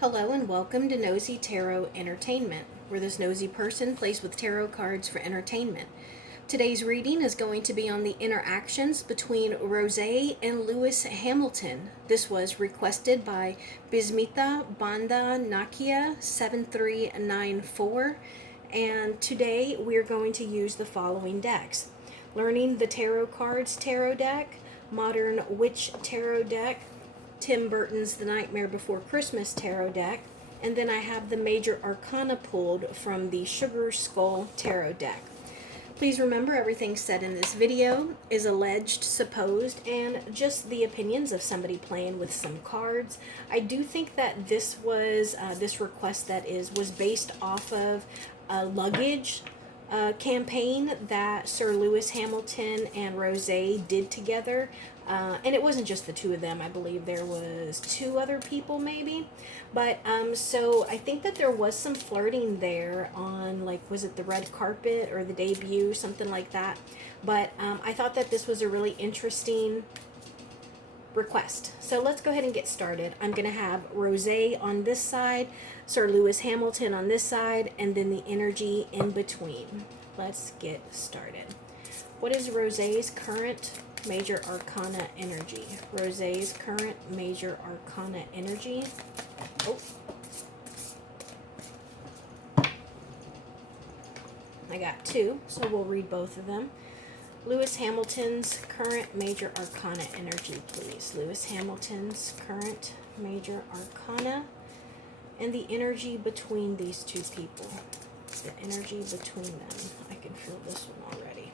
Hello and welcome to Nosy Tarot Entertainment, where this nosy person plays with tarot cards for entertainment. Today's reading is going to be on the interactions between Rosé and Lewis Hamilton. This was requested by Bismita Banda Nakia 7394, and today we're going to use the following decks: Learning the Tarot Cards Tarot deck, Modern Witch Tarot deck, Tim Burton's The Nightmare Before Christmas tarot deck, and then I have the Major Arcana pulled from the Sugar Skull tarot deck. Please remember, everything said in this video is alleged, supposed, and just the opinions of somebody playing with some cards. I do think that this was this request was based off of a luggage campaign that Sir Lewis Hamilton and Rosé did together. And it wasn't just the two of them. I believe there was two other people maybe. But so I think that there was some flirting there on, like, was it the red carpet or the debut, something like that. But I thought that this was a really interesting request. So let's go ahead and get started. I'm going to have Rosé on this side, Sir Lewis Hamilton on this side, and then the energy in between. Let's get started. What is Rosé's current Major Arcana energy? Rosé's current Major Arcana energy. Oh. I got two, so we'll read both of them. Lewis Hamilton's current Major Arcana energy, please. Lewis Hamilton's current Major Arcana and the energy between these two people. The energy between them. I can feel this one already.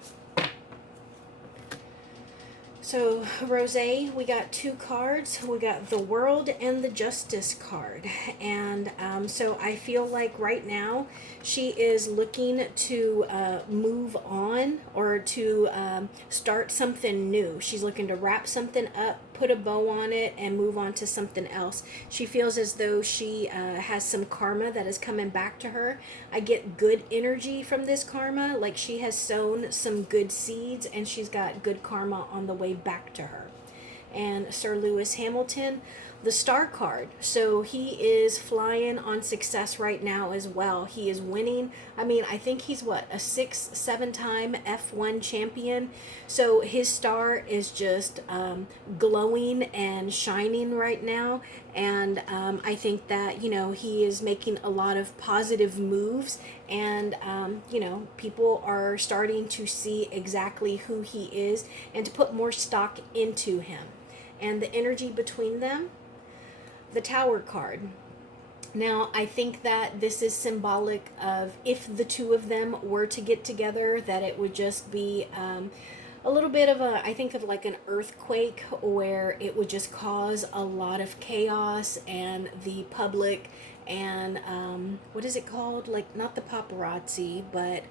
So, Rosé, we got two cards. We got the World and the Justice card. And so I feel like right now she is looking to move on, or to start something new. She's looking to wrap something up, put a bow on it, and move on to something else. She feels as though she has some karma that is coming back to her. I get good energy from this karma, like she has sown some good seeds and she's got good karma on the way back to her. And Sir Lewis Hamilton, the Star card. So he is flying on success right now as well. He is winning. I mean, I think he's what, a 6-7 time F1 champion. So his star is just glowing and shining right now. And I think that, he is making a lot of positive moves. And, people are starting to see exactly who he is and to put more stock into him. And the energy between them, the Tower card. Now, I think that this is symbolic of, if the two of them were to get together, that it would just be a little bit of I think of like an earthquake, where it would just cause a lot of chaos, and the public and what is it called? Like, not the paparazzi, but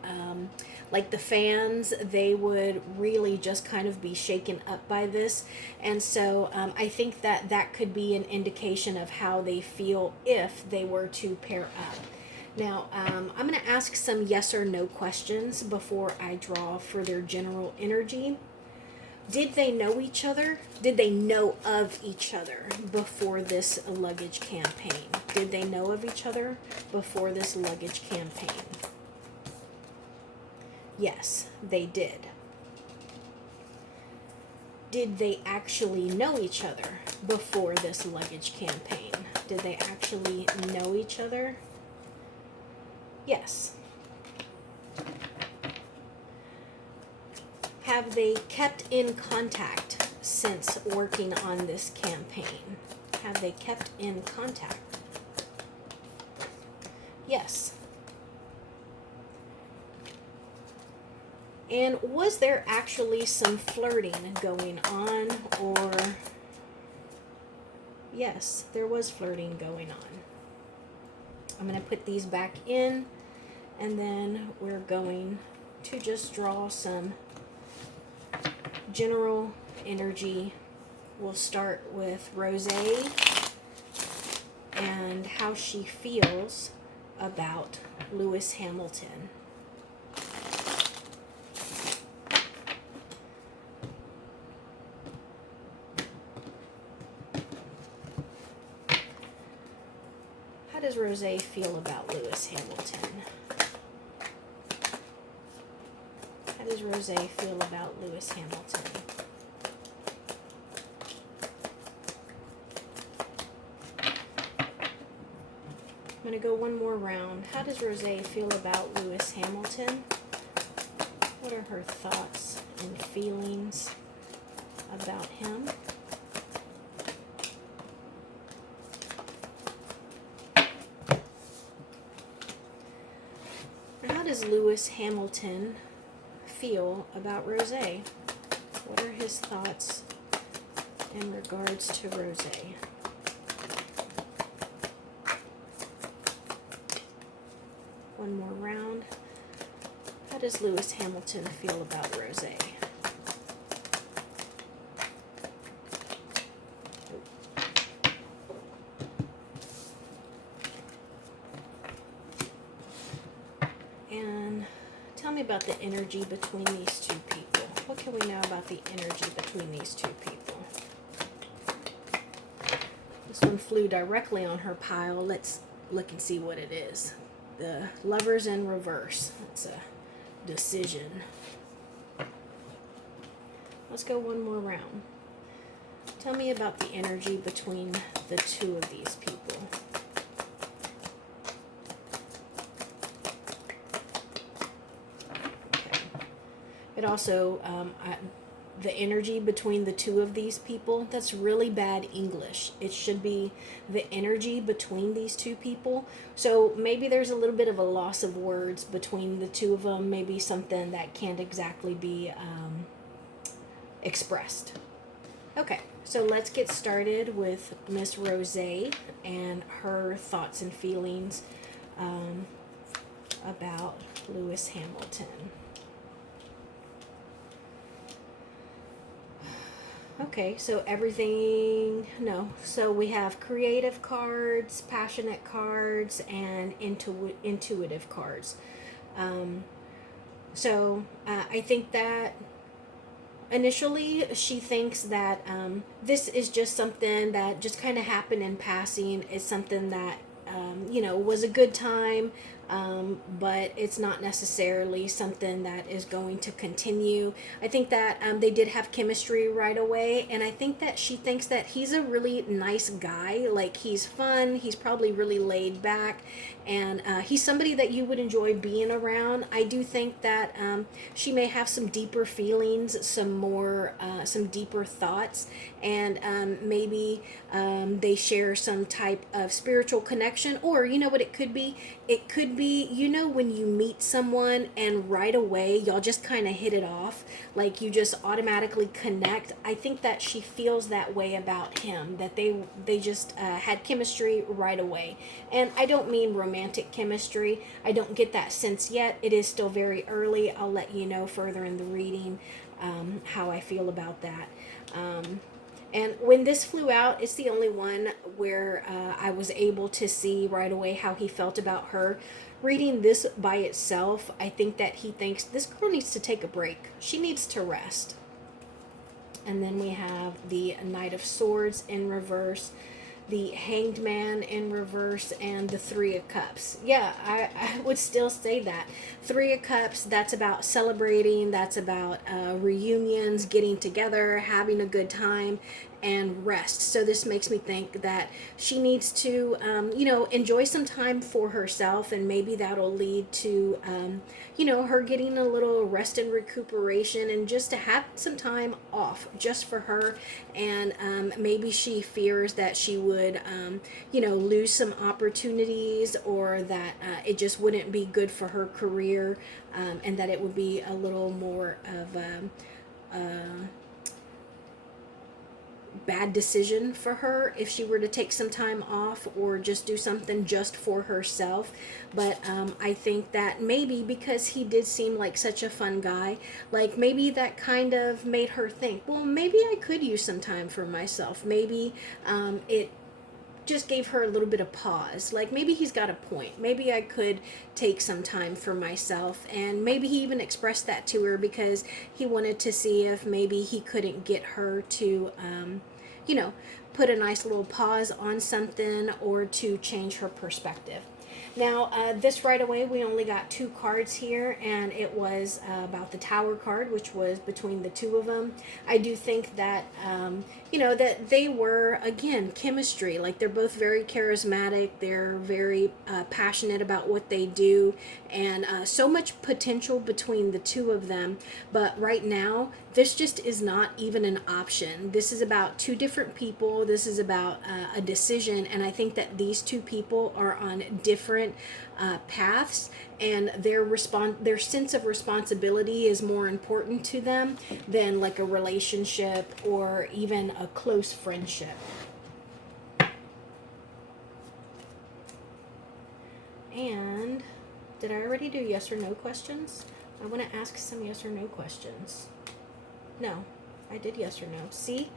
like the fans, they would really just kind of be shaken up by this. And so I think that that could be an indication of how they feel if they were to pair up. Now, I'm going to ask some yes or no questions before I draw for their general energy. Did they know each other? Did they know of each other before this luggage campaign? Did they know of each other before this luggage campaign? Yes, they did. Did they actually know each other before this luggage campaign? Did they actually know each other? Yes. Have they kept in contact since working on this campaign? Have they kept in contact? Yes. And was there actually some flirting going on, or... Yes, there was flirting going on. I'm going to put these back in, and then we're going to just draw some general energy. We'll start with Rosé and how she feels about Lewis Hamilton. does Rosé feel about Lewis Hamilton? How does Rosé feel about Lewis Hamilton? I'm going to go one more round. How does Rosé feel about Lewis Hamilton? What are her thoughts and feelings about him? How does Lewis Hamilton feel about Rosé? What are his thoughts in regards to Rosé? One more round. How does Lewis Hamilton feel about Rosé? And tell me about the energy between these two people. What can we know about the energy between these two people? This one flew directly on her pile. Let's look and see what it is. The Lovers in reverse. It's a decision. Let's go one more round. Tell me about the energy between the two of these people. Okay. It also, the energy between the two of these people, that's really bad English. It should be the energy between these two people. So maybe there's a little bit of a loss of words between the two of them, maybe something that can't exactly be expressed. Okay, so let's get started with Miss Rosé and her thoughts and feelings about Lewis Hamilton. Okay, so everything, no. So we have creative cards, passionate cards, and intuitive cards. I think that initially she thinks that this is just something that just kind of happened in passing. It's something that, was a good time. But it's not necessarily something that is going to continue. I think that they did have chemistry right away, and I think that she thinks that he's a really nice guy. Like, he's fun, he's probably really laid back, and he's somebody that you would enjoy being around. I do think that she may have some deeper feelings, some deeper thoughts, and maybe they share some type of spiritual connection, or you know what it could be? It could be, when you meet someone and right away y'all just kind of hit it off, like you just automatically connect. I think that she feels that way about him, that they just had chemistry right away. And I don't mean romantic chemistry. I don't get that sense yet. It is still very early. I'll let you know further in the reading how I feel about that. And when this flew out, it's the only one where I was able to see right away how he felt about her. Reading this by itself, I think that he thinks this girl needs to take a break. She needs to rest. And then we have the Knight of Swords in reverse, the Hanged Man in reverse, and the Three of Cups. Yeah, I would still say that. Three of Cups, that's about celebrating, that's about reunions, getting together, having a good time, and rest. So this makes me think that she needs to, enjoy some time for herself, and maybe that'll lead to, her getting a little rest and recuperation, and just to have some time off just for her. And maybe she fears that she would, lose some opportunities, or that it just wouldn't be good for her career, and that it would be a little more of a bad decision for her if she were to take some time off or just do something just for herself. But I think that maybe because he did seem like such a fun guy, like maybe that kind of made her think, well, maybe I could use some time for myself. Maybe it just gave her a little bit of pause. Like, maybe he's got a point. Maybe I could take some time for myself. And maybe he even expressed that to her because he wanted to see if maybe he couldn't get her to, put a nice little pause on something or to change her perspective. Now, this right away, we only got 2 cards here, and it was about the Tower card, which was between the two of them. I do think that, that they were, again, chemistry. Like, they're both very charismatic. They're very passionate about what they do, and so much potential between the two of them. But right now, this just is not even an option. This is about 2 different people. This is about a decision, and I think that these 2 people are on different paths, and their sense of responsibility is more important to them than like a relationship or even a close friendship. And did I already do yes or no questions? I want to ask some yes or no questions. No, I did yes or no. See,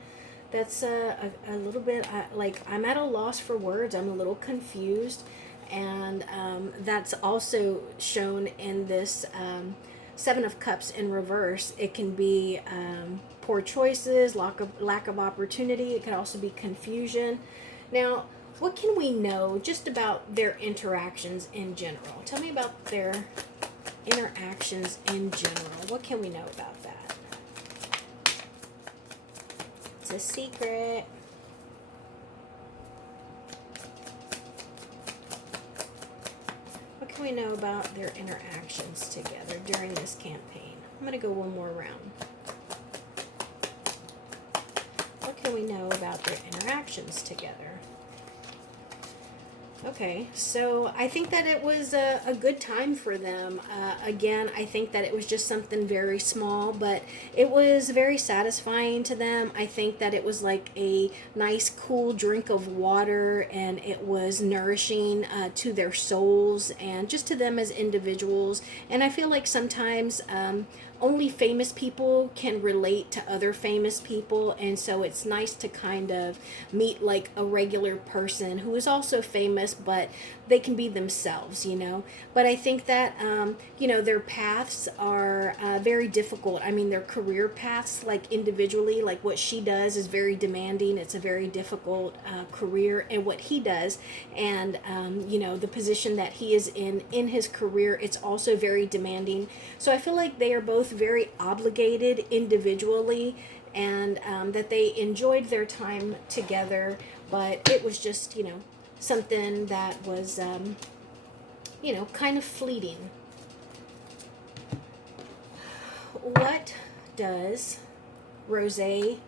that's a little bit, like, I'm at a loss for words. I'm a little confused. And that's also shown in this Seven of Cups in reverse. It can be poor choices, lack of opportunity. It can also be confusion. Now, what can we know just about their interactions in general? Tell me about their interactions in general. What can we know about that? It's a secret. What can we know about their interactions together during this campaign? I'm going to go one more round. What can we know about their interactions together? Okay, so I think that it was a good time for them. Again, I think that it was just something very small, but it was very satisfying to them. I think that it was like a nice, cool drink of water, and it was nourishing to their souls and just to them as individuals. And I feel like sometimes only famous people can relate to other famous people, and so it's nice to kind of meet like a regular person who is also famous, but they can be themselves, But I think that, their paths are very difficult. I mean, their career paths, like individually, like what she does is very demanding. It's a very difficult career, and what he does, and, the position that he is in his career, it's also very demanding. So I feel like they are both very obligated individually, and that they enjoyed their time together, but it was just, something that was, kind of fleeting. What does Rosé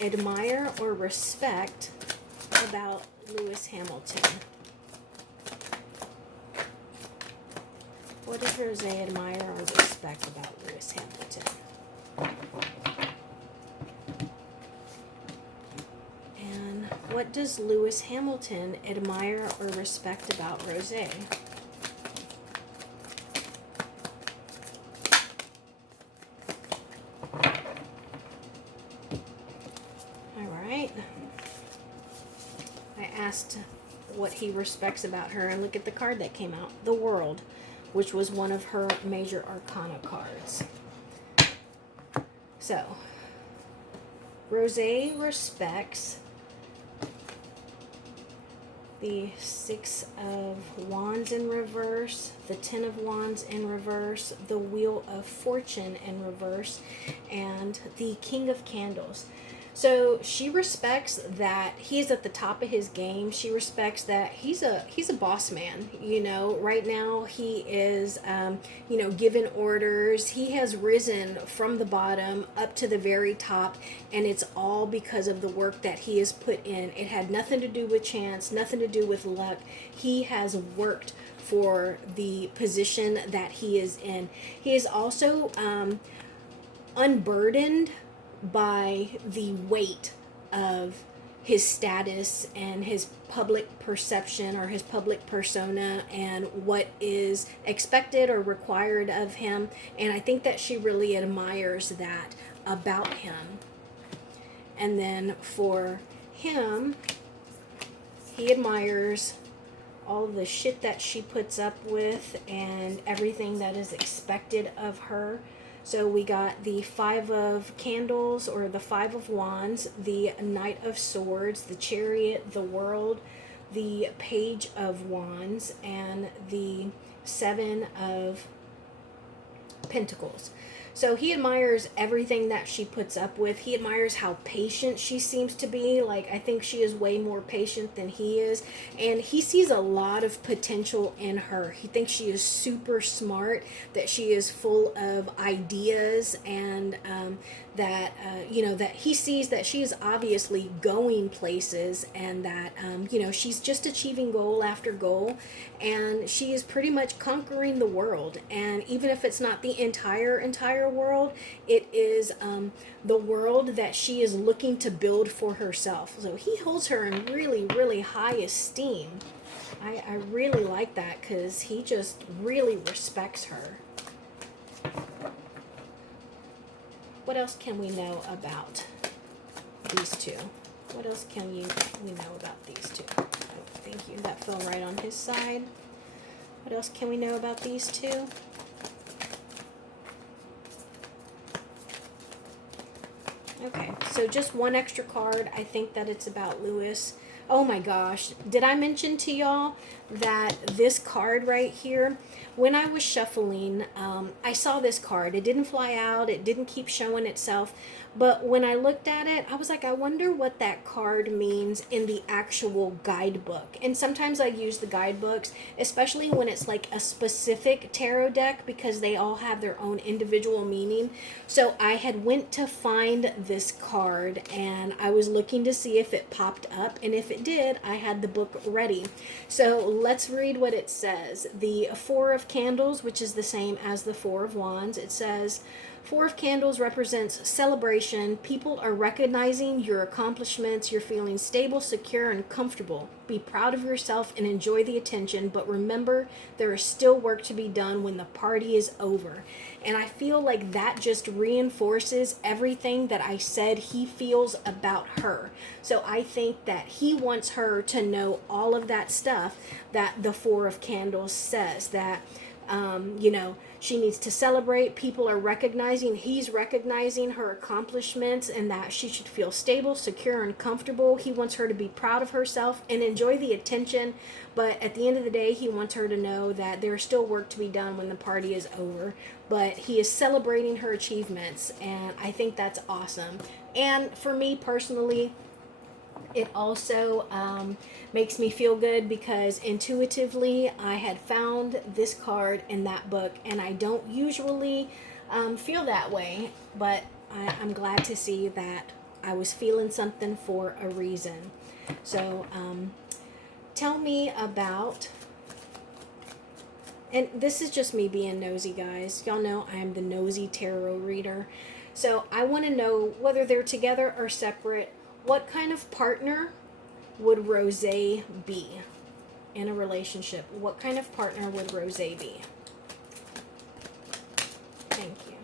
admire or respect about Lewis Hamilton? What does Rosé admire or respect about Lewis Hamilton? And what does Lewis Hamilton admire or respect about Rosé? All right. I asked what he respects about her, and look at the card that came out, the World, which was one of her major arcana cards. So, Rosé respects the Six of Wands in reverse, the Ten of Wands in reverse, the Wheel of Fortune in reverse, and the King of Candles. So she respects that he is at the top of his game. She respects that he's a boss man. Right now he is, given orders. He has risen from the bottom up to the very top, and it's all because of the work that he has put in. It had nothing to do with chance, nothing to do with luck. He has worked for the position that he is in. He is also unburdened by the weight of his status and his public perception or his public persona and what is expected or required of him. And I think that she really admires that about him. And then for him, he admires all the shit that she puts up with and everything that is expected of her. So we got the Five of Candles or the Five of Wands, the Knight of Swords, the Chariot, the World, the Page of Wands, and the Seven of Pentacles. So he admires everything that she puts up with. He admires how patient she seems to be. Like, I think she is way more patient than he is. And he sees a lot of potential in her. He thinks she is super smart, that she is full of ideas, and that he sees that she is obviously going places, and that, she's just achieving goal after goal. And she is pretty much conquering the world. And even if it's not the entire world, it is the world that she is looking to build for herself. So he holds her in really, really high esteem. I really like that, because he just really respects her. What else can we know about these two? What else can we know about these two? Oh, thank you. That fell right on his side. What else can we know about these two? Okay, so just one extra card. I think that it's about Lewis. Oh my gosh. Did I mention to y'all that this card right here, when I was shuffling, I saw this card. It didn't fly out. It didn't keep showing itself. But when I looked at it, I was like, I wonder what that card means in the actual guidebook. And sometimes I use the guidebooks, especially when it's like a specific tarot deck, because they all have their own individual meaning. So I had went to find this card, and I was looking to see if it popped up. And if it did, I had the book ready. So let's read what it says. The Four of Candles, which is the same as the Four of Wands, it says, Four of Candles represents celebration. People are recognizing your accomplishments. You're feeling stable, secure, and comfortable. Be proud of yourself and enjoy the attention, but remember, there is still work to be done when the party is over. And I feel like that just reinforces everything that I said he feels about her. So I think that he wants her to know all of that stuff that the Four of Candles says, that she needs to celebrate. People are recognizing, he's recognizing her accomplishments, and that she should feel stable, secure, and comfortable. He wants her to be proud of herself and enjoy the attention. But at the end of the day, he wants her to know that there's still work to be done when the party is over. But he is celebrating her achievements, and I think that's awesome. And for me personally, it also makes me feel good, because intuitively I had found this card in that book, and I don't usually feel that way, but I'm glad to see that I was feeling something for a reason. So tell me about, and this is just me being nosy, guys. Y'all know I'm the nosy tarot reader. So I want to know, whether they're together or separate, what kind of partner would Rosé be in a relationship? What kind of partner would Rosé be? Thank you.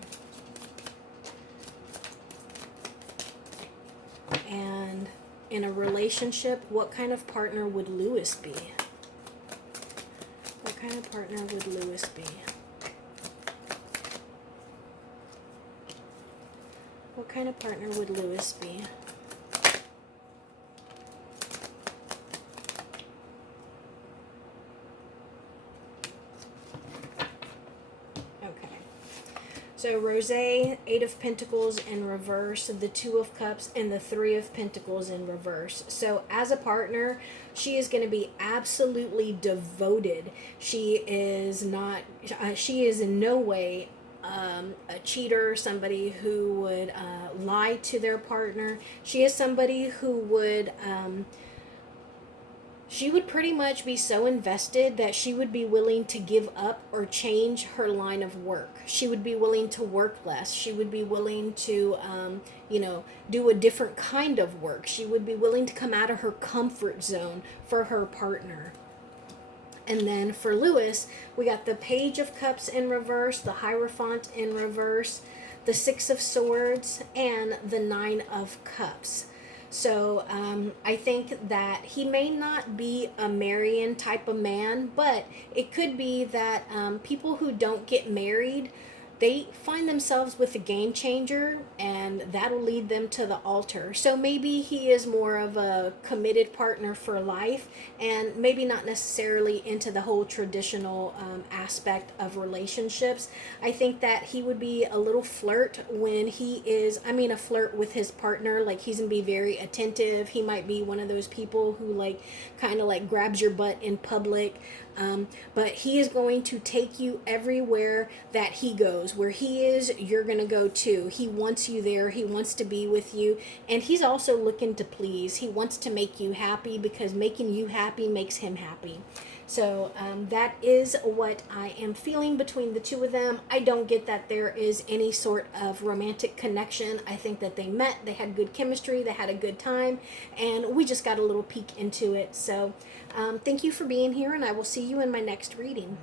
And in a relationship, what kind of partner would Lewis be? What kind of partner would Lewis be? What kind of partner would Lewis be? So Rosé, Eight of Pentacles in reverse, the Two of Cups, and the Three of Pentacles in reverse. So as a partner, she is going to be absolutely devoted. She is in no way a cheater, somebody who would lie to their partner. She is somebody who would... she would pretty much be so invested that she would be willing to give up or change her line of work. She would be willing to work less. She would be willing to, do a different kind of work. She would be willing to come out of her comfort zone for her partner. And then for Lewis, we got the Page of Cups in reverse, the Hierophant in reverse, the Six of Swords, and the Nine of Cups. So I think that he may not be a Marian type of man, but it could be that people who don't get married they find themselves with a game changer, and that'll lead them to the altar. So maybe he is more of a committed partner for life, and maybe not necessarily into the whole traditional aspect of relationships. I think that he would be a little flirt when he is, I mean, a flirt with his partner. Like, he's gonna be very attentive. He might be one of those people who, like, kind of like grabs your butt in public. But he is going to take you everywhere that he goes. Where he is, you're going to go too. He wants you there. He wants to be with you. And he's also looking to please. He wants to make you happy, because making you happy makes him happy. So that is what I am feeling between the two of them. I don't get that there is any sort of romantic connection. I think that they met, they had good chemistry, they had a good time, and we just got a little peek into it. So thank you for being here, and I will see you in my next reading.